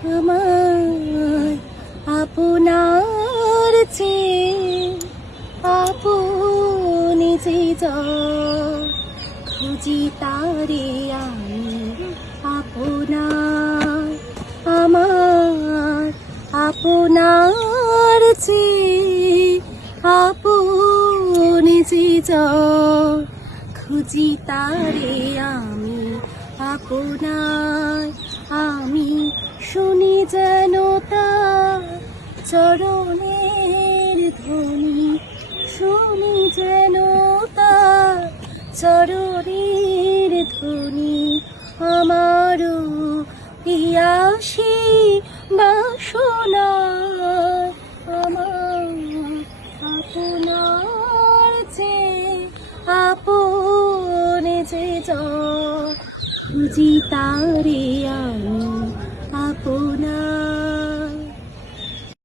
আমার আপনার চেয়ে আপনি যে জন, খুঁজি তারে আমি আপনার। আমার আপনার চেয়ে আপনি যে জন, খুঁজি তারে আমি আপনার। আমি শুনি যেন তার চরণের ধ্বনি, শুনি যেন তার চরণের ধ্বনি। আমারও পিয়াসী বাসনা, আমার আপনার চেয়ে আপনি যে জন, খুঁজি তারে আমি